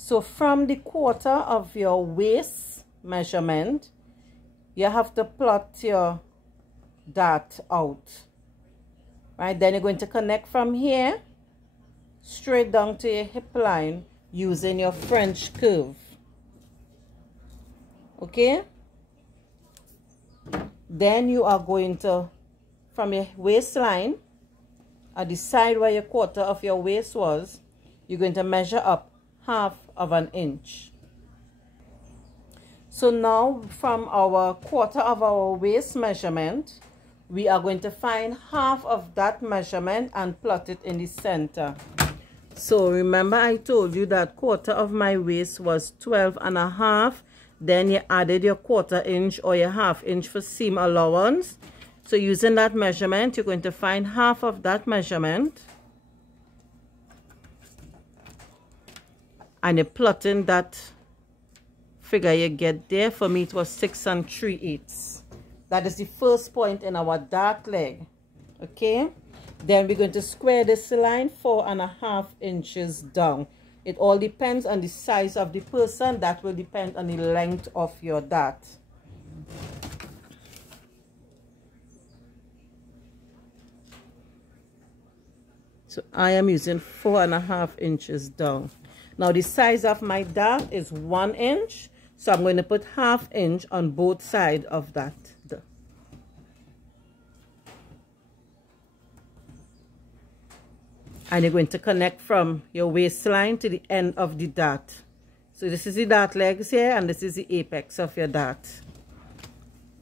So from the quarter of your waist measurement, you have to plot your dart out. Right, then you're going to connect from here straight down to your hip line using your French curve. Okay, then you are going to, from your waistline at the side where your quarter of your waist was, you're going to measure up 1/2 inch. So now from our quarter of our waist measurement, we are going to find 1/2 of that measurement and plot it in the center. So remember I told you that quarter of my waist was 12.5. Then you added your 1/4 inch or your 1/2 inch for seam allowance. So using that measurement, you're going to find 1/2 of that measurement. And you're plotting that figure you get there. For me, it was 6 3/8. That is the first point in our dart leg. Okay? Then we're going to square this line 4.5 inches down. It all depends on the size of the person. That will depend on the length of your dart. So I am using 4.5 inches down. Now the size of my dart is 1 inch. So I'm going to put 1/2 inch on both sides of that. And you're going to connect from your waistline to the end of the dart. So this is the dart legs here, and this is the apex of your dart.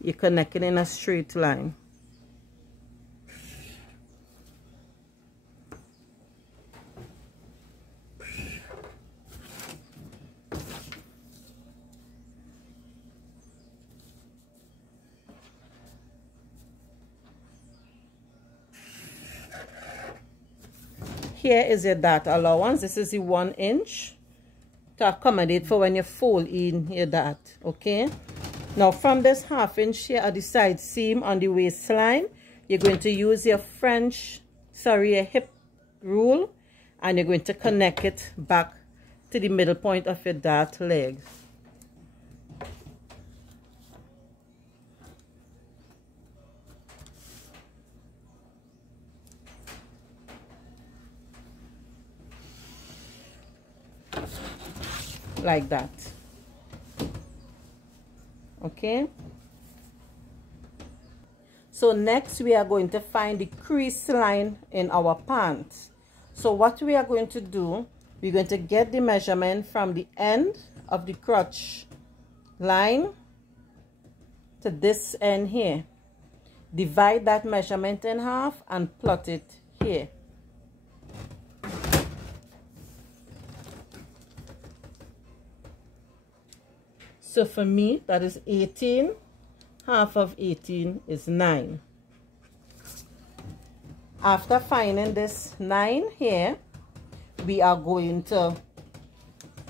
You're connecting in a straight line. Here is your dart allowance. This is the 1 inch to accommodate for when you fold in your dart. Okay. Now from this 1/2 inch here at the side seam on the waistline, you're going to use your your hip rule, and you're going to connect it back to the middle point of your dart leg. Like that. Okay, so next we are going to find the crease line in our pants. So what we are going to do, we're going to get the measurement from the end of the crotch line to this end here. Divide that measurement in half and plot it here. So for me, that is 18. 1/2 of 18 is 9. After finding this 9 here, we are going to,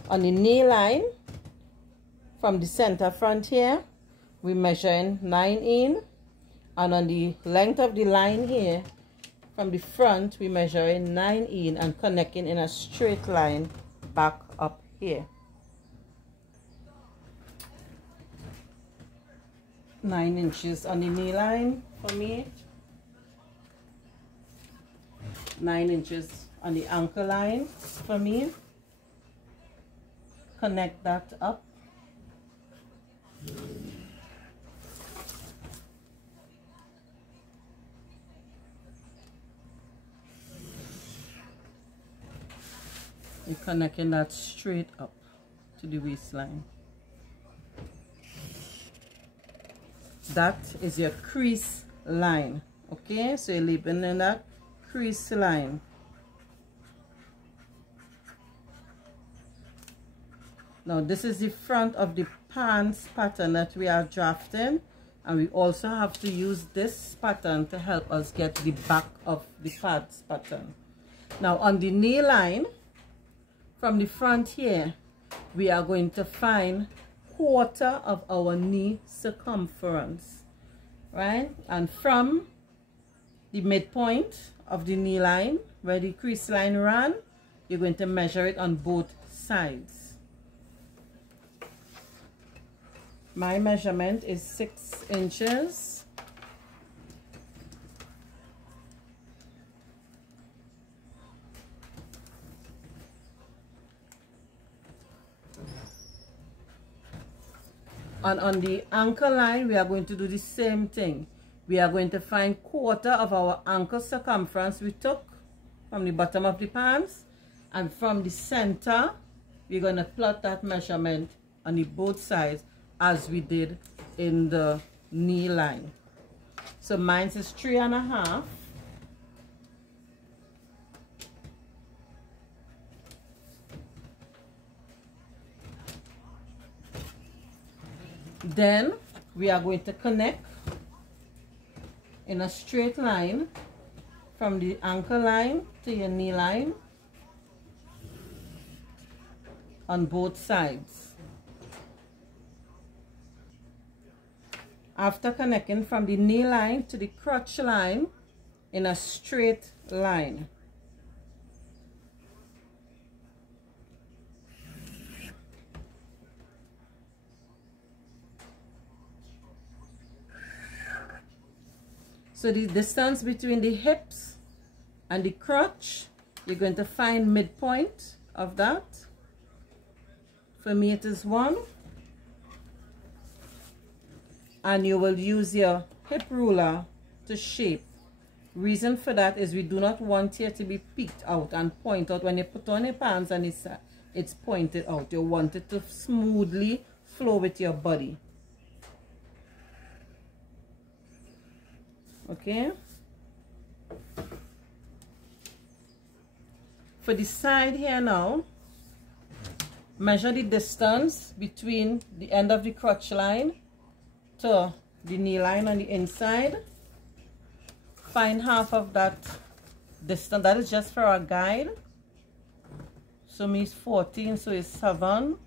on the knee line, from the center front here, we measure in 9 in. And on the length of the line here, from the front, we measure in 9 in and connecting in a straight line back up here. 9 inches on the knee line for me. 9 inches on the ankle line for me. Connect that up. You're connecting that straight up to the waistline. That is your crease line. Okay, so you're labeling that crease line. Now this is the front of the pants pattern that we are drafting, and we also have to use this pattern to help us get the back of the pants pattern. Now on the knee line, from the front here, we are going to find 1/4 of our knee circumference, right? And from the midpoint of the knee line, where the crease line ran, you're going to measure it on both sides. My measurement is 6 inches. And on the ankle line, we are going to do the same thing. We are going to find quarter of our ankle circumference we took from the bottom of the pants, and from the center, we're going to plot that measurement on the both sides as we did in the knee line. So mine is 3.5. Then we are going to connect in a straight line from the ankle line to your knee line on both sides. After connecting from the knee line to the crotch line in a straight line. So the distance between the hips and the crotch, you're going to find midpoint of that. For me it is 1. And you will use your hip ruler to shape. Reason for that is we do not want here to be peeked out and point out. When you put on your pants and it's pointed out, you want it to smoothly flow with your body. Okay, for the side here now, measure the distance between the end of the crotch line to the knee line on the inside. Find half of that distance. That is just for our guide. So me is 14, so it's 7.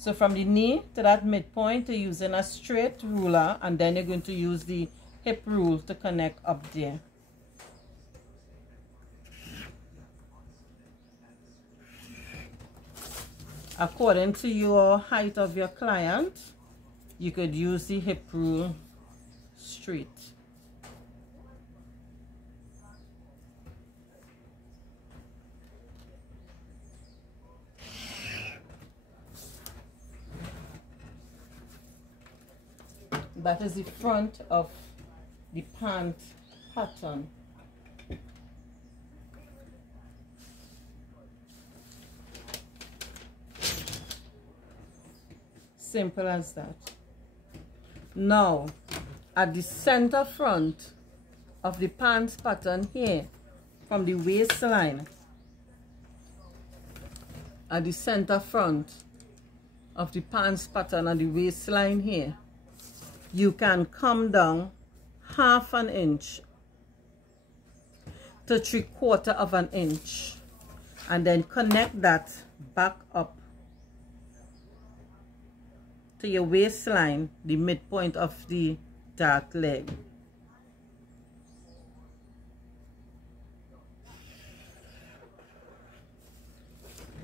So from the knee to that midpoint, you're using a straight ruler, and then you're going to use the hip rule to connect up there. According to your height of your client, you could use the hip rule straight. That is the front of the pant pattern. Simple as that. Now, at the center front of the pants pattern here, from the waistline, at the center front of the pants pattern at the waistline here, you can come down 1/2 inch to 3/4 inch, and then connect that back up to your waistline, the midpoint of the dark leg.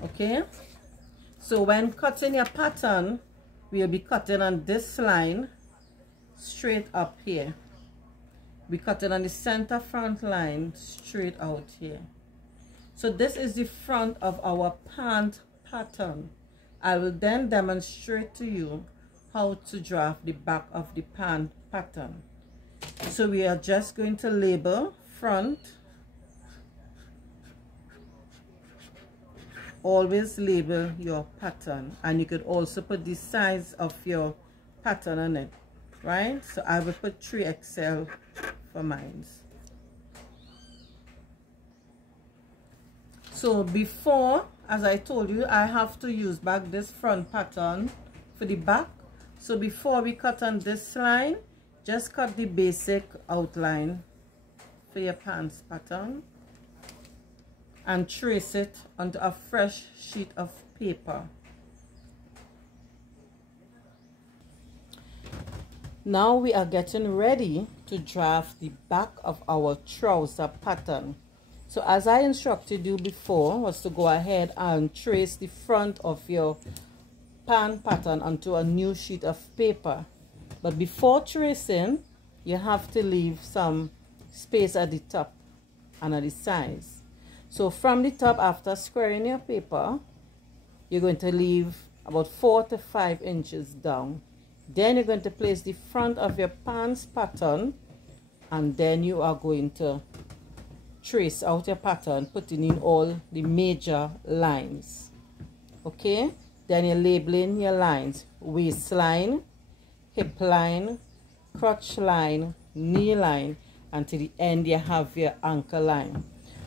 Okay, so when cutting your pattern, we'll be cutting on this line straight up here. We cut it on the center front line straight out here. So this is the front of our pant pattern. I will then demonstrate to you how to draft the back of the pant pattern. So we are just going to label front. Always label your pattern, and you could also put the size of your pattern on it. Right, so I will put 3XL for mine. So before, as I told you, I have to use back this front pattern for the back. So before we cut on this line, just cut the basic outline for your pants pattern and trace it onto a fresh sheet of paper. Now we are getting ready to draft the back of our trouser pattern. So as I instructed you before, was to go ahead and trace the front of your pan pattern onto a new sheet of paper. But before tracing, you have to leave some space at the top and at the sides. So from the top, after squaring your paper, you're going to leave about 4 to 5 inches down. Then you're going to place the front of your pants pattern, and then you are going to trace out your pattern, putting in all the major lines. Okay, then you're labeling your lines: waistline, hip line, crotch line, knee line, and to the end you have your ankle line.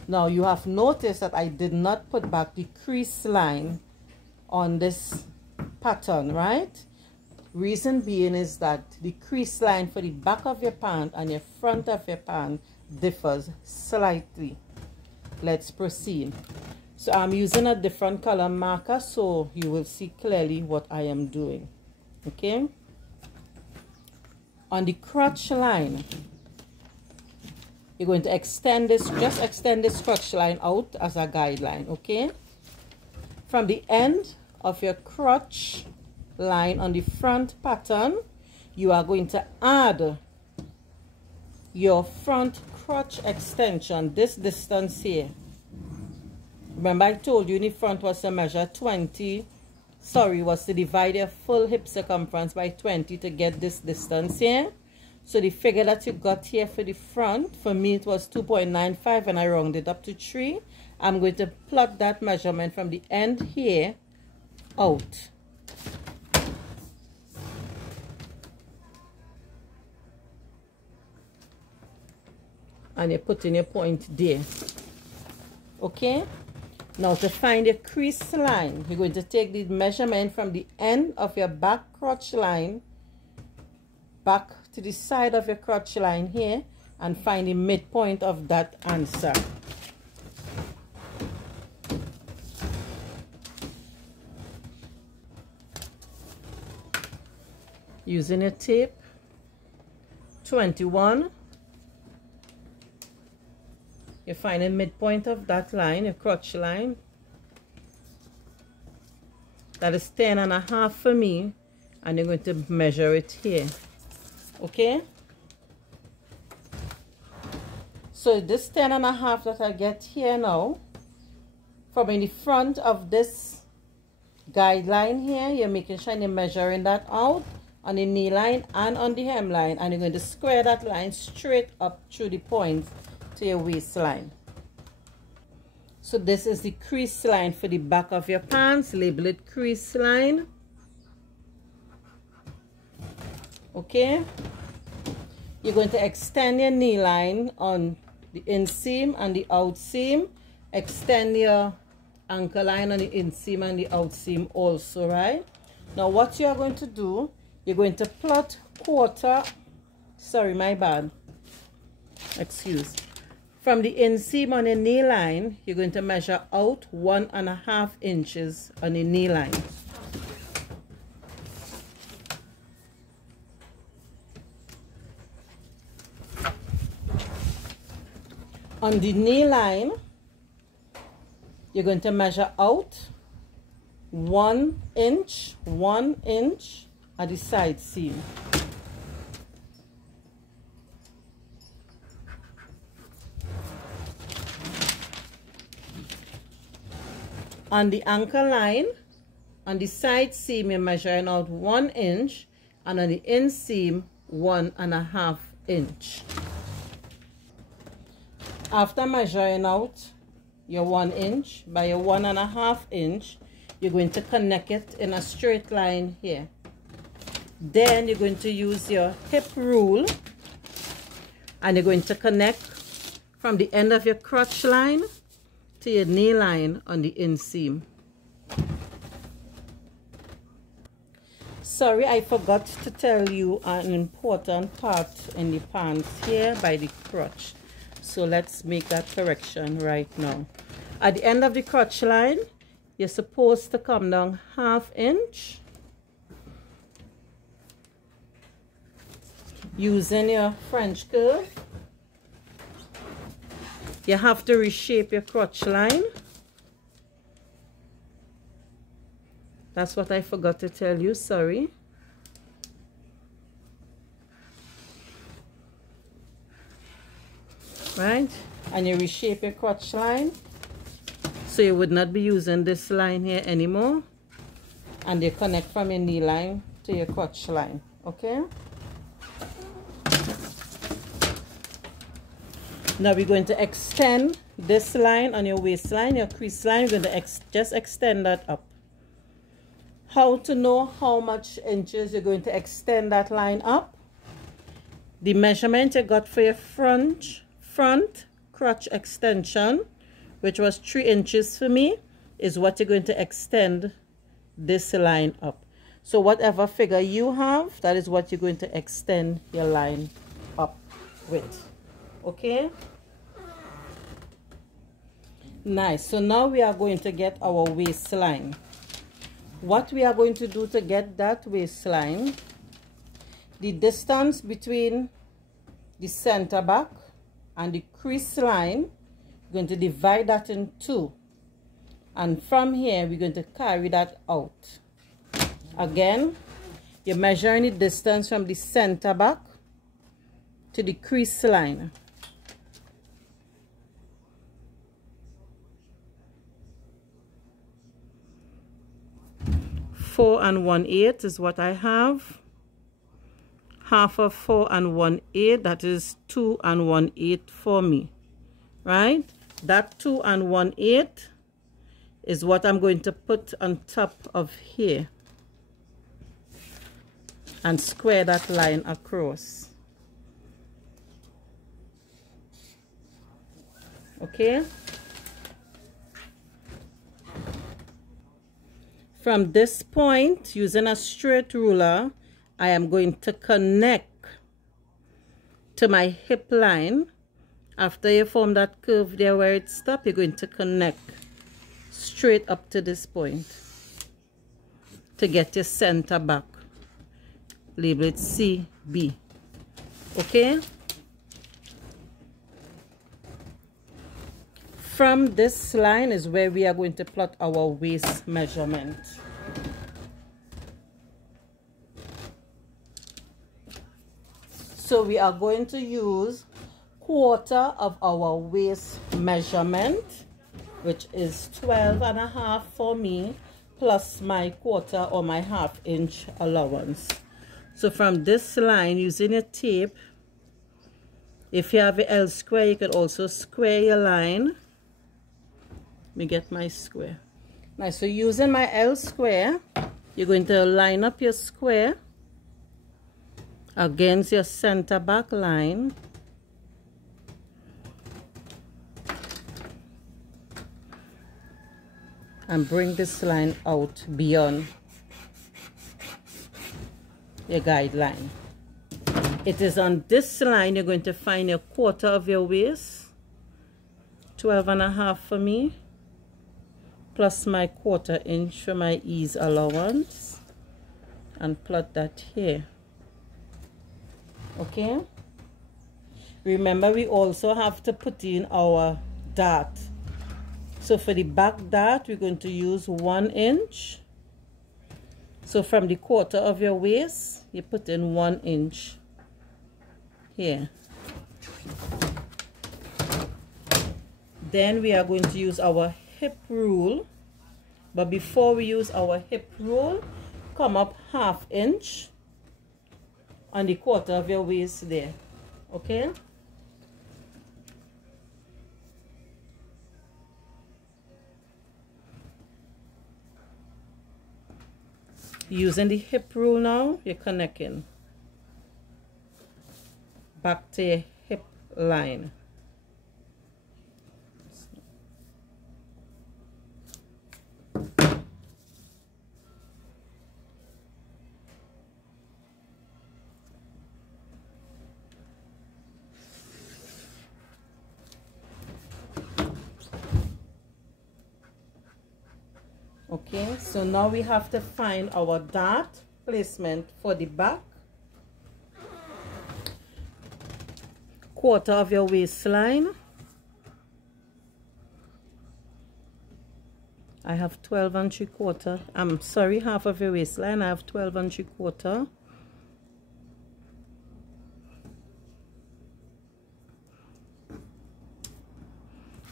Now you have noticed that I did not put back the crease line on this pattern, right? Reason being is that the crease line for the back of your pant and your front of your pant differs slightly. Let's proceed. So I'm using a different color marker so you will see clearly what I am doing. Okay, on the crotch line, you're going to extend this, just extend this crotch line out as a guideline. Okay, from the end of your crotch line on the front pattern, you are going to add your front crotch extension, this distance here. Remember I told you in the front was to measure 20, was to divide your full hip circumference by 20 to get this distance here. So the figure that you got here for the front, for me it was 2.95 and I rounded up to 3. I'm going to plot that measurement from the end here out. And you put in your point there. Okay, now to find your crease line, you're going to take the measurement from the end of your back crotch line back to the side of your crotch line here and find the midpoint of that answer. Using a tape, 21. You find the midpoint of that line, your crotch line. That is 10.5 for me, and you're going to measure it here. Okay? So this 10.5 that I get here now, from in the front of this guideline here, you're making sure you're measuring that out on the knee line and on the hemline, and you're going to square that line straight up through the point to your waistline. So this is the crease line for the back of your pants. Label it crease line. Okay, you're going to extend your knee line on the inseam and the outseam. Extend your ankle line on the inseam and the outseam also, right? Now what you are going to do, you're going to plot from the inseam on the knee line, you're going to measure out 1.5 inches on the knee line. On the knee line, you're going to measure out 1 inch at the side seam. On the ankle line, on the side seam, you're measuring out 1 inch, and on the inseam, 1.5 inch. After measuring out your 1 inch by your 1.5 inch, you're going to connect it in a straight line here. Then you're going to use your hip rule, and you're going to connect from the end of your crotch line to your knee line on the inseam. Sorry, I forgot to tell you an important part in the pants here by the crotch. So let's make that correction right now. At the end of the crotch line, you're supposed to come down 1/2 inch. Using your French curve, you have to reshape your crotch line. That's what I forgot to tell you, sorry. Right? And you reshape your crotch line. So you would not be using this line here anymore. And you connect from your knee line to your crotch line. Okay? Now we're going to extend this line on your waistline, your crease line. You're going to just extend that up. How to know how much inches you're going to extend that line up? The measurement you got for your front crotch extension, which was 3 inches for me, is what you're going to extend this line up. So whatever figure you have, that is what you're going to extend your line up with. Okay? Nice. So now we are going to get our waistline. What we are going to do to get that waistline, the distance between the center back and the crease line, we're going to divide that in 2. And from here, we're going to carry that out. Again, you're measuring the distance from the center back to the crease line. 4 1/8 is what I have. Half of 4 1/8, that is 2 1/8 for me. Right? That 2 1/8 is what I'm going to put on top of here. And square that line across. Okay? From this point, using a straight ruler, I am going to connect to my hip line. After you form that curve there where it stops, you're going to connect straight up to this point to get your center back. Label it CB. Okay? From this line is where we are going to plot our waist measurement. So we are going to use 1/4 of our waist measurement, which is 12.5 for me, plus my 1/4 or my 1/2 inch allowance. So from this line, using a tape, if you have an L square, you can also square your line. Let me get my square. Now, so using my L square, you're going to line up your square against your center back line. And bring this line out beyond your guideline. It is on this line you're going to find a 1/4 of your waist, 12.5 for me, plus my 1/4 inch for my ease allowance, and plot that here. Okay? Remember, we also have to put in our dart. So for the back dart, we're going to use 1 inch. So from the 1/4 of your waist, you put in 1 inch here. Then we are going to use our hip rule. But before we use our hip rule, come up 1/2 inch on the 1/4 of your waist there. Okay? Using the hip rule now, you're connecting back to your hip line. Okay, so now we have to find our dart placement for the back. 1/4 of your waistline. I have 12 3/4. I'm sorry, half of your waistline. I have 12 3/4.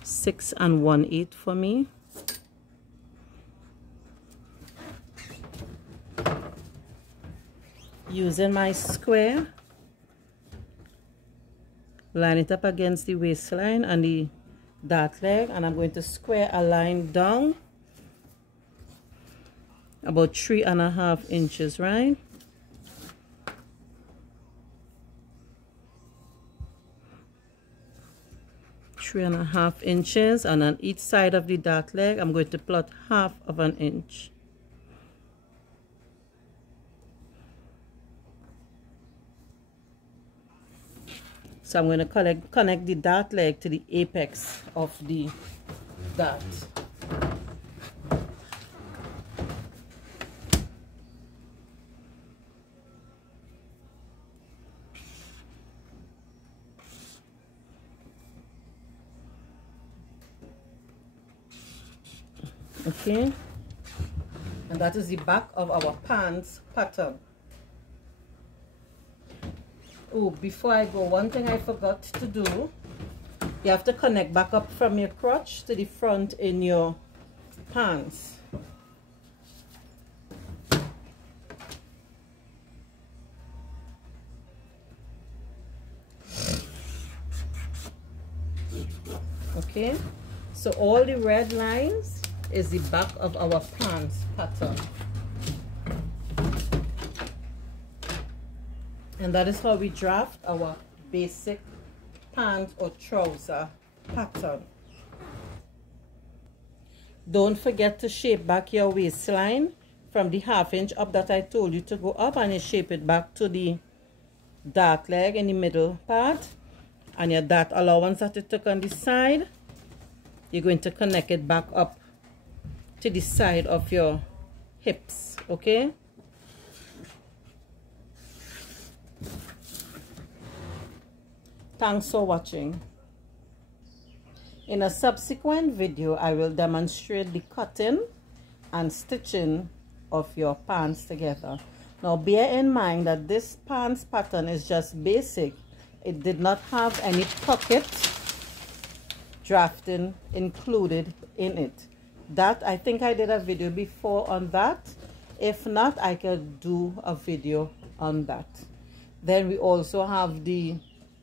Six and 1/8 for me. Using my square, line it up against the waistline and the dart leg, and I'm going to square a line down about 3.5 inches, right? Three and a half inches, and on each side of the dart leg I'm going to plot 1/2 inch. So I'm going to connect the dart leg to the apex of the dart. Okay, and that is the back of our pants pattern. Oh, before I go, one thing I forgot to do, you have to connect back up from your crotch to the front in your pants. Okay, so all the red lines is the back of our pants pattern. And that is how we draft our basic pant or trouser pattern. Don't forget to shape back your waistline from the 1/2 inch up that I told you to go up, and you shape it back to the dart leg in the middle part, and your dart allowance that you took on the side, you're going to connect it back up to the side of your hips. Okay, thanks for watching. In a subsequent video, I will demonstrate the cutting and stitching of your pants together. Now bear in mind that this pants pattern is just basic. It did not have any pocket drafting included in it. That, I think I did a video before on that. If not, I could do a video on that. Then we also have the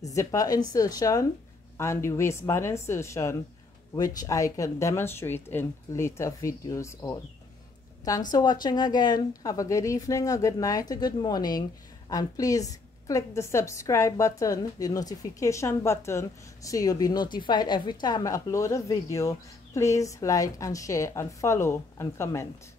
zipper insertion and the waistband insertion, which I can demonstrate in later videos on. Thanks for watching again. Have a good evening, a good night, a good morning, and please click the subscribe button, the notification button, so you'll be notified every time I upload a video. Please like and share and follow and comment.